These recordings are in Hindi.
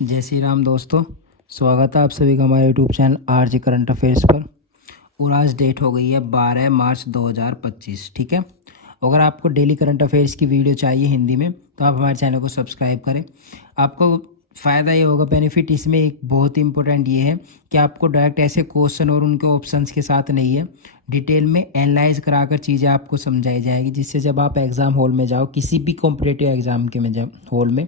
जय श्री राम दोस्तों। स्वागत है आप सभी का हमारे YouTube channel RJ current affairs पर। और आज डेट हो गई है 12 मार्च 2025। ठीक है। अगर आपको डेली करंट अफेयर्स की वीडियो चाहिए हिंदी में तो आप हमारे चैनल को सब्सक्राइब करें। आपको फ़ायदा ये होगा, बेनिफिट इसमें एक बहुत ही इंपॉर्टेंट ये है कि आपको डायरेक्ट ऐसे क्वेश्चन और उनके ऑप्शंस के साथ नहीं है, डिटेल में एनालाइज कराकर चीज़ें आपको समझाई जाएगी, जिससे जब आप एग्ज़ाम हॉल में जाओ, किसी भी कॉम्पिटिटिव एग्ज़ाम के में जब हॉल में,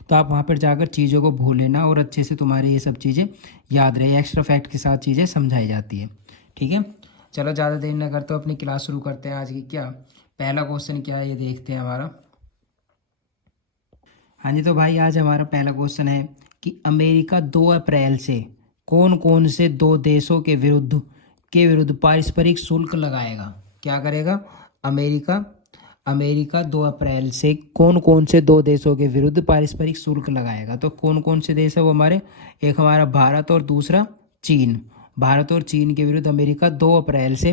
तो आप वहाँ पर जाकर चीज़ों को भूल लेना और अच्छे से तुम्हारी ये सब चीज़ें याद रहे। एक्स्ट्रा फैक्ट के साथ चीज़ें समझाई जाती है। ठीक है। चलो ज़्यादा देर न करते अपनी क्लास शुरू करते हैं। आज की क्या पहला क्वेश्चन क्या है ये देखते हैं हमारा। हाँ जी, तो भाई आज हमारा पहला क्वेश्चन है कि अमेरिका 2 अप्रैल से कौन कौन से दो देशों के विरुद्ध पारस्परिक शुल्क लगाएगा। क्या करेगा अमेरिका? अमेरिका 2 अप्रैल से कौन कौन से दो देशों के विरुद्ध पारस्परिक शुल्क लगाएगा। तो कौन कौन से देश है वो हमारे, एक हमारा भारत और दूसरा चीन। भारत और चीन के विरुद्ध अमेरिका 2 अप्रैल से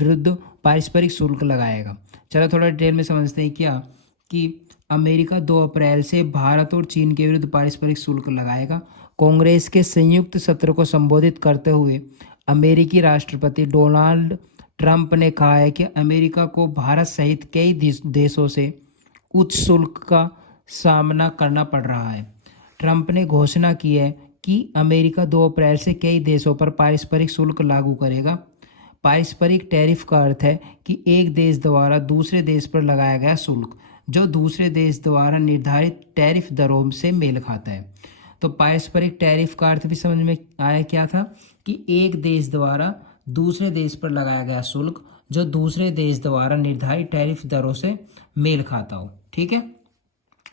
विरुद्ध पारस्परिक शुल्क लगाएगा। चलो थोड़ा डिटेल में समझते हैं क्या कि अमेरिका 2 अप्रैल से भारत और चीन के विरुद्ध पारस्परिक शुल्क लगाएगा। कांग्रेस के संयुक्त सत्र को संबोधित करते हुए अमेरिकी राष्ट्रपति डोनाल्ड ट्रंप ने कहा है कि अमेरिका को भारत सहित कई देशों से उच्च शुल्क का सामना करना पड़ रहा है। ट्रंप ने घोषणा की है कि अमेरिका 2 अप्रैल से कई देशों पर पारस्परिक शुल्क लागू करेगा। पारस्परिक टैरिफ का अर्थ है कि एक देश द्वारा दूसरे देश पर लगाया गया शुल्क जो दूसरे देश द्वारा निर्धारित टैरिफ दरों से मेल खाता है। तो पारस्परिक टैरिफ का अर्थ भी समझ में आया क्या था कि एक देश द्वारा दूसरे देश पर लगाया गया शुल्क जो दूसरे देश द्वारा निर्धारित टैरिफ दरों से मेल खाता हो। ठीक है।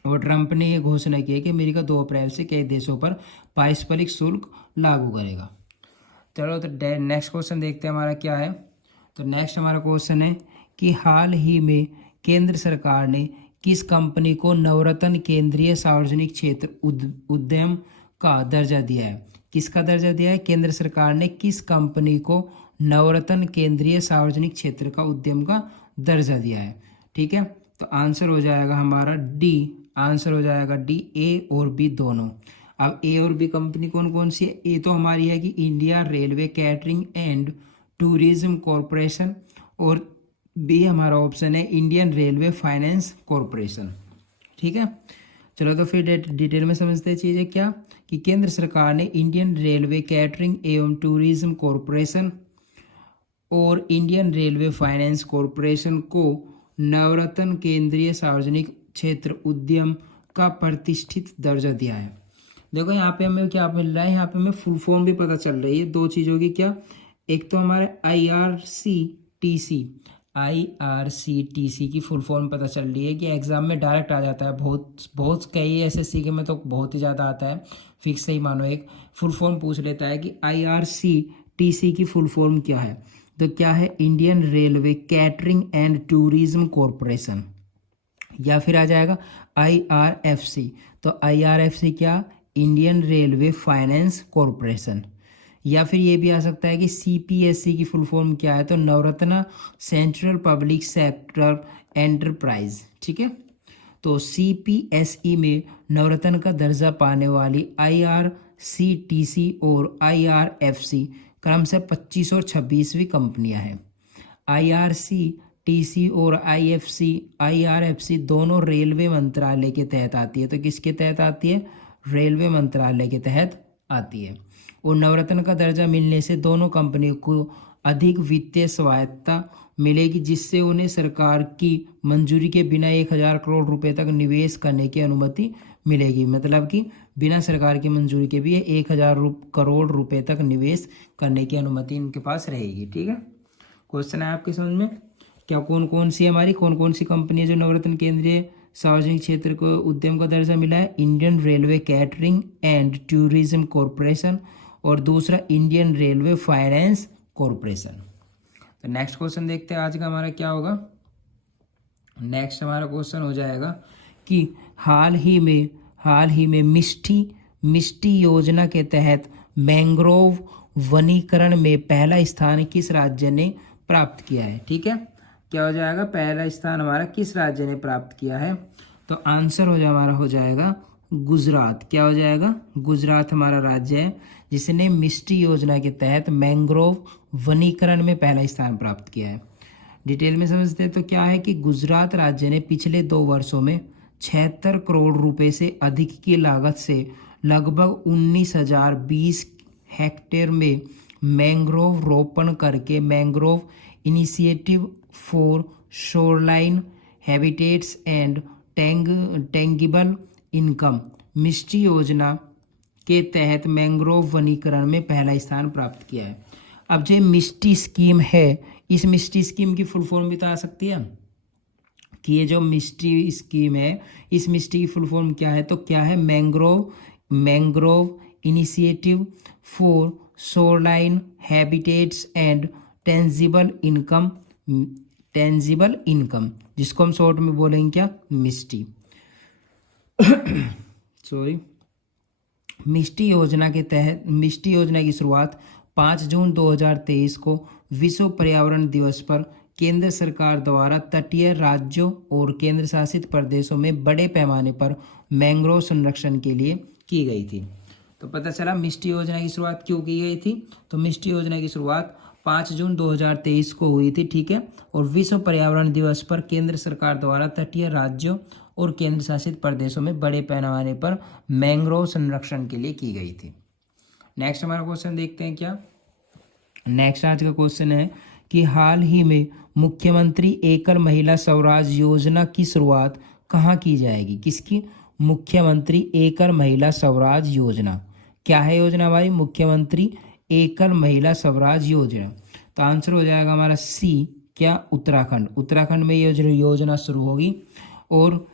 और ट्रंप ने यह घोषणा की है कि अमेरिका 2 अप्रैल से कई देशों पर पारस्परिक शुल्क लागू करेगा। चलो तो नेक्स्ट क्वेश्चन देखते हैं हमारा क्या है। तो नेक्स्ट हमारा क्वेश्चन है कि हाल ही में केंद्र सरकार ने किस कंपनी को नवरत्न केंद्रीय सार्वजनिक क्षेत्र उद्यम का दर्जा दिया है। किसका दर्जा दिया है? केंद्र सरकार ने किस कंपनी को नवरत्न केंद्रीय सार्वजनिक क्षेत्र का उद्यम का दर्जा दिया है। ठीक है। तो आंसर हो जाएगा हमारा डी। आंसर हो जाएगा डी, ए और बी दोनों। अब ए और बी कंपनी कौन कौन सी है? ए तो हमारी है कि India railway catering and tourism corporation, और बी हमारा ऑप्शन है इंडियन रेलवे फाइनेंस कॉरपोरेशन। ठीक है। चलो तो फिर डिटेल में समझते हैं चीज़ें क्या कि केंद्र सरकार ने इंडियन रेलवे कैटरिंग एवं टूरिज्म कॉरपोरेशन और इंडियन रेलवे फाइनेंस कॉरपोरेशन को नवरत्न केंद्रीय सार्वजनिक क्षेत्र उद्यम का प्रतिष्ठित दर्जा दिया है। देखो यहाँ पे हमें क्या मिल रहा है, यहाँ पे हमें फुल फॉर्म भी पता चल रही है दो चीज़ों की। क्या? एक तो हमारे IRCTC की फुल फॉर्म पता चल रही है कि एग्जाम में डायरेक्ट आ जाता है। बहुत कई एसएससी के में तो बहुत ही ज़्यादा आता है। फिक्स ही मानो एक फुल फॉर्म पूछ लेता है कि IRCTC की फुल फॉर्म क्या है। तो क्या है? Indian railway catering and tourism corporation. या फिर आ जाएगा IRFC। तो IRFC क्या? Indian railway finance corporation. या फिर ये भी आ सकता है कि CPSC की फुल फॉर्म क्या है? तो नवरत्न सेंट्रल पब्लिक सेक्टर एंटरप्राइज। ठीक है। तो CPSE में नवरत्न का दर्जा पाने वाली IRCTC और IRFC क्रम से 25 और 26वीं कंपनियां हैं। IRCTC और IRFC दोनों रेलवे मंत्रालय के तहत आती है। तो किसके तहत आती है? रेलवे मंत्रालय के तहत आती है। और नवरत्न का दर्जा मिलने से दोनों कंपनियों को अधिक वित्तीय स्वायत्तता मिलेगी, जिससे उन्हें सरकार की मंजूरी के बिना 1000 करोड़ रुपए तक निवेश करने की अनुमति मिलेगी। मतलब कि बिना सरकार की मंजूरी के भी 1000 करोड़ रुपए तक निवेश करने की अनुमति इनके पास रहेगी। ठीक है। क्वेश्चन है आपके समझ में क्या कौन कौन सी कंपनी है जो नवरत्न केंद्रीय सार्वजनिक क्षेत्र को उद्यम का दर्जा मिला है? Indian railway catering and tourism corporation और दूसरा इंडियन रेलवे फाइनेंस कॉरपोरेशन। तो नेक्स्ट क्वेश्चन देखते हैं आज का हमारा क्या होगा। नेक्स्ट हमारा क्वेश्चन हो जाएगा कि हाल ही में मिष्टी योजना के तहत मैंग्रोव वनीकरण में पहला स्थान किस राज्य ने प्राप्त किया है। ठीक है। क्या हो जाएगा? पहला स्थान हमारा किस राज्य ने प्राप्त किया है? तो आंसर हमारा हो जाएगा गुजरात। क्या हो जाएगा? गुजरात हमारा राज्य है जिसने मिस्टी योजना के तहत मैंग्रोव वनीकरण में पहला स्थान प्राप्त किया है। डिटेल में समझते हैं तो क्या है कि गुजरात राज्य ने पिछले 2 वर्षों में 76 करोड़ रुपए से अधिक की लागत से लगभग 19,020 हेक्टेयर में मैंग्रोव रोपण करके mangrove initiative for shoreline habitats and tangible income MISHTI योजना के तहत मैंग्रोव वनीकरण में पहला स्थान प्राप्त किया है। अब जो मिस्टी स्कीम है, इस मिस्टी स्कीम की फुल फॉर्म भी तो आ सकती है कि ये जो मिस्टी स्कीम है, इस मिस्टी की फुल फॉर्म क्या है? तो क्या है? Mangrove initiative for shoreline habitats and tangible income, जिसको हम शॉर्ट में बोलेंगे क्या? मिस्टी। सॉरी। मिस्टी योजना के तहत मिस्टी योजना की शुरुआत 5 जून 2023 को विश्व पर्यावरण दिवस पर केंद्र सरकार द्वारा तटीय राज्यों और केंद्र शासित प्रदेशों में बड़े पैमाने पर मैंग्रोव संरक्षण के लिए की गई थी। तो पता चला मिस्टी योजना की शुरुआत क्यों की गई थी। तो मिस्टी योजना की शुरुआत 5 जून 2023 को हुई थी, ठीक है। और विश्व पर्यावरण दिवस पर केंद्र सरकार द्वारा तटीय राज्यों और केंद्र शासित प्रदेशों में बड़े पैमाने पर मैंग्रोव संरक्षण के लिए की गई थी। नेक्स्ट हमारा क्वेश्चन देखते हैं क्या। नेक्स्ट आज का क्वेश्चन है कि हाल ही में मुख्यमंत्री एकल महिला स्वराज योजना की शुरुआत कहाँ की जाएगी? किसकी? मुख्यमंत्री एकल महिला स्वराज योजना। क्या है योजना हमारी? मुख्यमंत्री एकल महिला स्वराज योजना। तो आंसर हो जाएगा हमारा सी, क्या? उत्तराखंड। उत्तराखंड में ये योजना शुरू होगी। और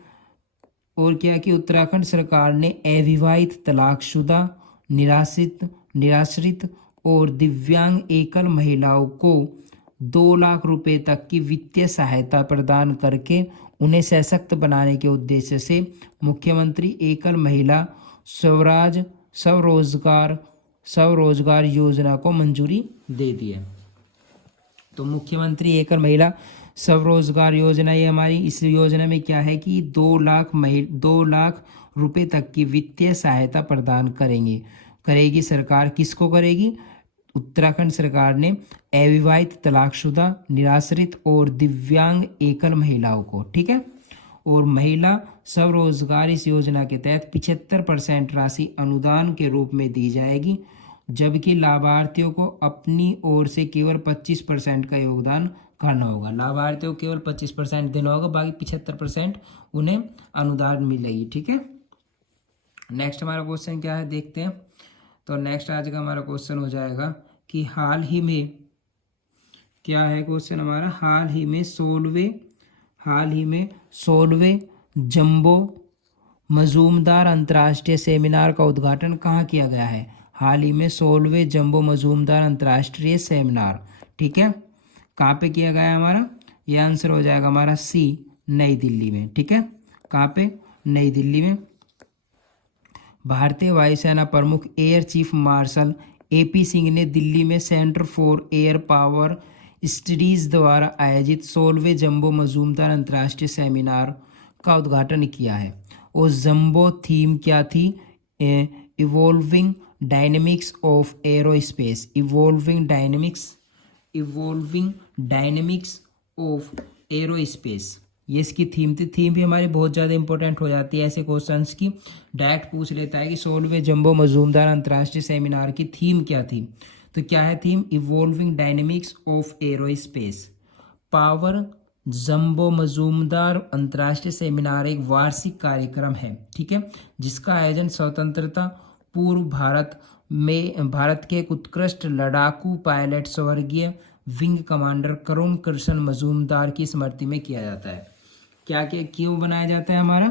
क्या कि उत्तराखंड सरकार ने अविवाहित, तलाकशुदा, निराश्रित और दिव्यांग एकल महिलाओं को 2 लाख रुपए तक की वित्तीय सहायता प्रदान करके उन्हें सशक्त बनाने के उद्देश्य से मुख्यमंत्री एकल महिला स्वरोजगार योजना को मंजूरी दे दी है। तो मुख्यमंत्री एकल महिला स्वरोजगार योजना, ये हमारी इस योजना में क्या है कि 2 लाख रुपए तक की वित्तीय सहायता प्रदान करेगी सरकार। किसको करेगी? उत्तराखंड सरकार ने अविवाहित, तलाकशुदा, निराश्रित और दिव्यांग एकल महिलाओं को, ठीक है। और महिला स्वरोजगार इस योजना के तहत 75% राशि अनुदान के रूप में दी जाएगी, जबकि लाभार्थियों को अपनी ओर से केवल 25% का योगदान करना होगा। लाभार्थियों को केवल 25% देना होगा, बाकी 75% उन्हें अनुदान मिलेगी, ठीक है। नेक्स्ट हमारा क्वेश्चन क्या है देखते हैं। तो नेक्स्ट आज का हमारा क्वेश्चन हो जाएगा कि हाल ही में क्या है क्वेश्चन हमारा, हाल ही में 16वें जंबो मजूमदार अंतर्राष्ट्रीय सेमिनार का उद्घाटन कहाँ किया गया है? हाल ही में 16वें जंबो मजूमदार अंतर्राष्ट्रीय सेमिनार, ठीक है, कहाँ पे किया गया है हमारा? ये आंसर हो जाएगा हमारा सी, नई दिल्ली में, ठीक है। कहाँ पे? नई दिल्ली में। भारतीय वायुसेना प्रमुख air chief marshal AP Singh ने दिल्ली में centre for air power studies द्वारा आयोजित 16वें जंबो मजूमदार अंतर्राष्ट्रीय सेमिनार का उद्घाटन किया है। और जंबो थीम क्या थी? Evolving dynamics of aerospace. Evolving dynamics of aerospace, ये इसकी थीम थी। थीम भी हमारी बहुत ज़्यादा इंपॉर्टेंट हो जाती है ऐसे क्वेश्चंस की। डायरेक्ट पूछ लेता है कि 16वें जंबो मजूमदार अंतर्राष्ट्रीय सेमिनार की थीम क्या थी? तो क्या है theme? Evolving dynamics of aerospace. Power jumbo Majumdar अंतर्राष्ट्रीय सेमिनार एक वार्षिक कार्यक्रम है, ठीक है, जिसका आयोजन स्वतंत्रता पूर्व भारत के एक उत्कृष्ट लड़ाकू पायलट स्वर्गीय विंग कमांडर करुण कृष्ण मजूमदार की स्मृति में किया जाता है। क्या क्यों बनाया जाता है हमारा?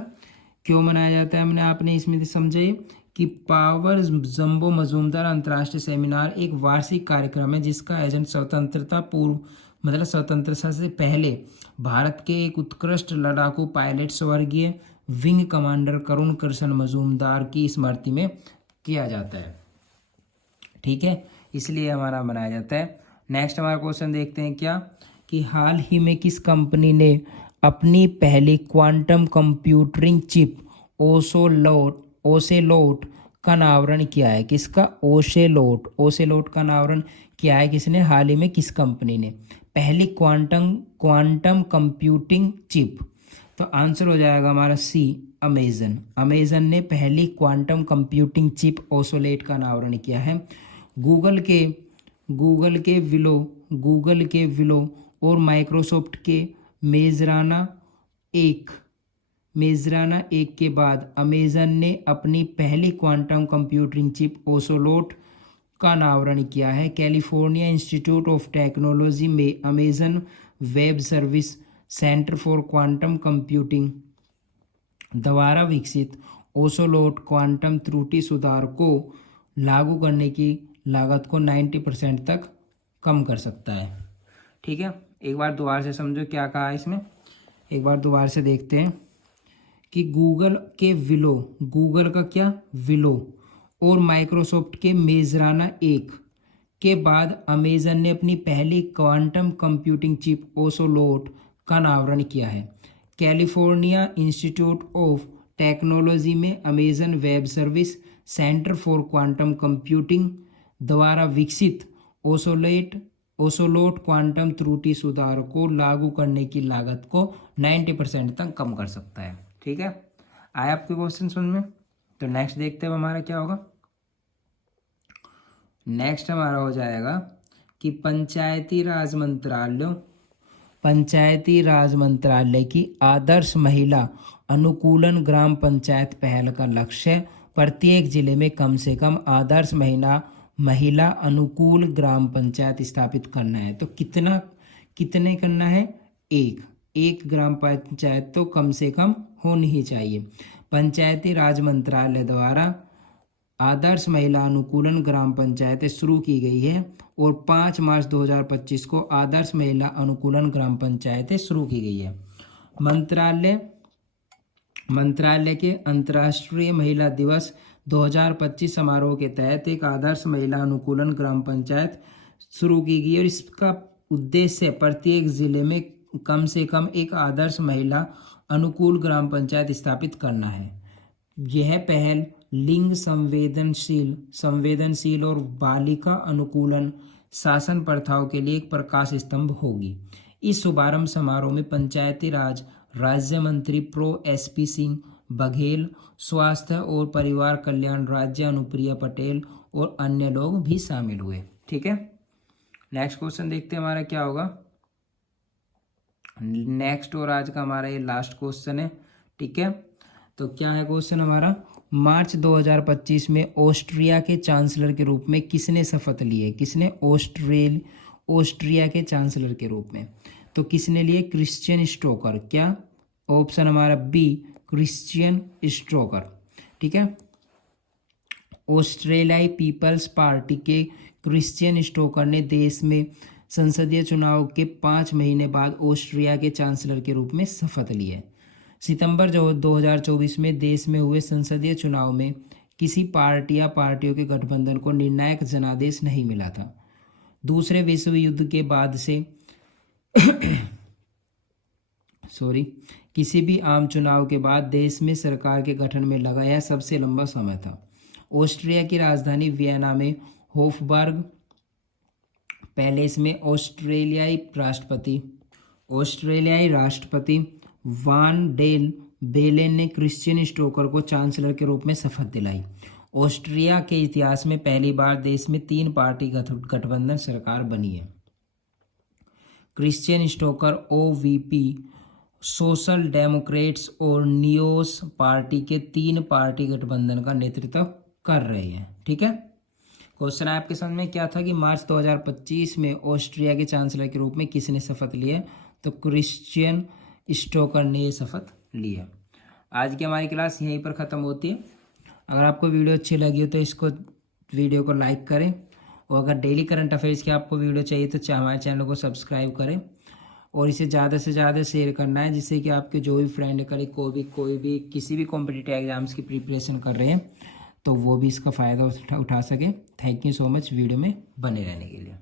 क्यों बनाया जाता है हमने आपने इसमें समझे कि पावर जंबो मजूमदार अंतर्राष्ट्रीय सेमिनार एक वार्षिक कार्यक्रम है जिसका आयोजन स्वतंत्रता से पहले भारत के एक उत्कृष्ट लड़ाकू पायलट स्वर्गीय विंग कमांडर करुण कृष्ण मजूमदार की स्मृति में किया जाता है, ठीक है, इसलिए हमारा बनाया जाता है। नेक्स्ट हमारा क्वेश्चन देखते हैं क्या कि हाल ही में किस कंपनी ने अपनी पहली क्वांटम कंप्यूटिंग चिप ओसेलोट का अनावरण किया है। किसका? ओसेलोट। ओसेलोट का अनावरण किया है किसने? हाल ही में किस कंपनी ने? पहली क्वांटम कंप्यूटिंग चिप। तो आंसर हो जाएगा हमारा सी, अमेजन। अमेजन ने पहली क्वांटम कंप्यूटिंग चिप ओसोलेट का अनावरण किया है। गूगल के विलो और माइक्रोसॉफ्ट के मेजराना एक के बाद अमेजन ने अपनी पहली क्वांटम कंप्यूटिंग चिप ओसोलोट का अनावरण किया है। कैलिफोर्निया इंस्टीट्यूट ऑफ टेक्नोलॉजी में Amazon web service centre for quantum computing द्वारा विकसित ओसोलोट क्वांटम त्रुटि सुधार को लागू करने की लागत को 90% तक कम कर सकता है। ठीक है, एक बार दोबारा से समझो क्या कहा है इसमें। एक बार दोबारा से देखते हैं कि गूगल का क्या? विलो और माइक्रोसॉफ्ट के मेजराना एक के बाद अमेजन ने अपनी पहली क्वांटम कंप्यूटिंग चिप ओसोलोट का अनावरण किया है। कैलिफोर्निया इंस्टीट्यूट ऑफ टेक्नोलॉजी में Amazon web service centre for quantum computing द्वारा विकसित ओसोलोट क्वांटम त्रुटि सुधार को लागू करने की लागत को 90% तक कम कर सकता है। ठीक है, आया आपके क्वेश्चन समझ में? तो नेक्स्ट देखते हैं हमारा क्या होगा। नेक्स्ट हमारा हो जाएगा कि पंचायती राज मंत्रालय की आदर्श महिला अनुकूलन ग्राम पंचायत पहल का लक्ष्य प्रत्येक जिले में कम से कम आदर्श महिला अनुकूल ग्राम पंचायत स्थापित करना है। तो कितने करना है? एक ग्राम पंचायत तो कम से कम होनी ही चाहिए। पंचायती राज मंत्रालय द्वारा आदर्श महिला अनुकूलन ग्राम पंचायतें शुरू की गई है और 5 मार्च 2025 को आदर्श महिला अनुकूलन ग्राम पंचायतें शुरू की गई है। मंत्रालय के अंतर्राष्ट्रीय महिला दिवस 2025 समारोह के तहत एक आदर्श महिला अनुकूलन ग्राम पंचायत शुरू की गई और इसका उद्देश्य प्रत्येक जिले में कम से कम एक आदर्श महिला अनुकूल ग्राम पंचायत स्थापित करना है। यह पहल लिंग संवेदनशील और बालिका अनुकूलन शासन प्रथाओं के लिए एक प्रकाश स्तंभ होगी। इस शुभारंभ समारोह में पंचायती राज राज्य मंत्री प्रो SP सिंह बघेल, स्वास्थ्य और परिवार कल्याण राज्य अनुप्रिया पटेल और अन्य लोग भी शामिल हुए। ठीक है, नेक्स्ट क्वेश्चन देखते हैं हमारा क्या होगा। नेक्स्ट और आज का हमारा ये लास्ट क्वेश्चन है। ठीक है, तो क्या है क्वेश्चन हमारा? मार्च 2025 में ऑस्ट्रिया के चांसलर के रूप में किसने शपथ ली है? किसने? ऑस्ट्रिया के चांसलर के रूप में। तो किसने लिए? Christian Stoker. क्या? ऑप्शन हमारा बी, क्रिश्चियन स्टोकर। ठीक है, ऑस्ट्रेलियाई पीपल्स पार्टी के क्रिश्चियन स्टोकर ने देश में संसदीय चुनाव के 5 महीने बाद ऑस्ट्रिया के चांसलर के रूप में शपथ ली है। सितंबर 2024 में देश में हुए संसदीय चुनाव में किसी पार्टी या पार्टियों के गठबंधन को निर्णायक जनादेश नहीं मिला था। दूसरे विश्व युद्ध के बाद से किसी भी आम चुनाव के बाद देश में सरकार के गठन में लगा यह सबसे लंबा समय था। ऑस्ट्रिया की राजधानी वियना में होफबर्ग पैलेस में ऑस्ट्रेलियाई राष्ट्रपति वान डेल बेलेन ने क्रिश्चियन स्टोकर को चांसलर के रूप में शपथ दिलाई। ऑस्ट्रिया के इतिहास में पहली बार देश में 3 पार्टी गठबंधन सरकार बनी है। Christian Stoker OVP, social Democrats और नियोस पार्टी के 3 पार्टी गठबंधन का नेतृत्व कर रहे हैं। ठीक है, क्वेश्चन आपके समझ में क्या था कि मार्च 2025 में ऑस्ट्रिया के चांसलर के रूप में किसने शपथ लिया? तो क्रिश्चियन स्टोकर ने ये शपथ लिया। आज की हमारी क्लास यहीं पर ख़त्म होती है। अगर आपको वीडियो अच्छी लगी हो तो वीडियो को लाइक करें और अगर डेली करंट अफेयर्स की आपको वीडियो चाहिए तो हमारे चैनल को सब्सक्राइब करें और इसे ज़्यादा से ज़्यादा शेयर करना है, जिससे कि आपके जो भी फ्रेंड करें कोई भी किसी भी कॉम्पिटिटिव एग्जाम्स की प्रिपरेशन कर रहे हैं तो वो भी इसका फ़ायदा उठा सके। Thank you so much video में बने रहने के लिए।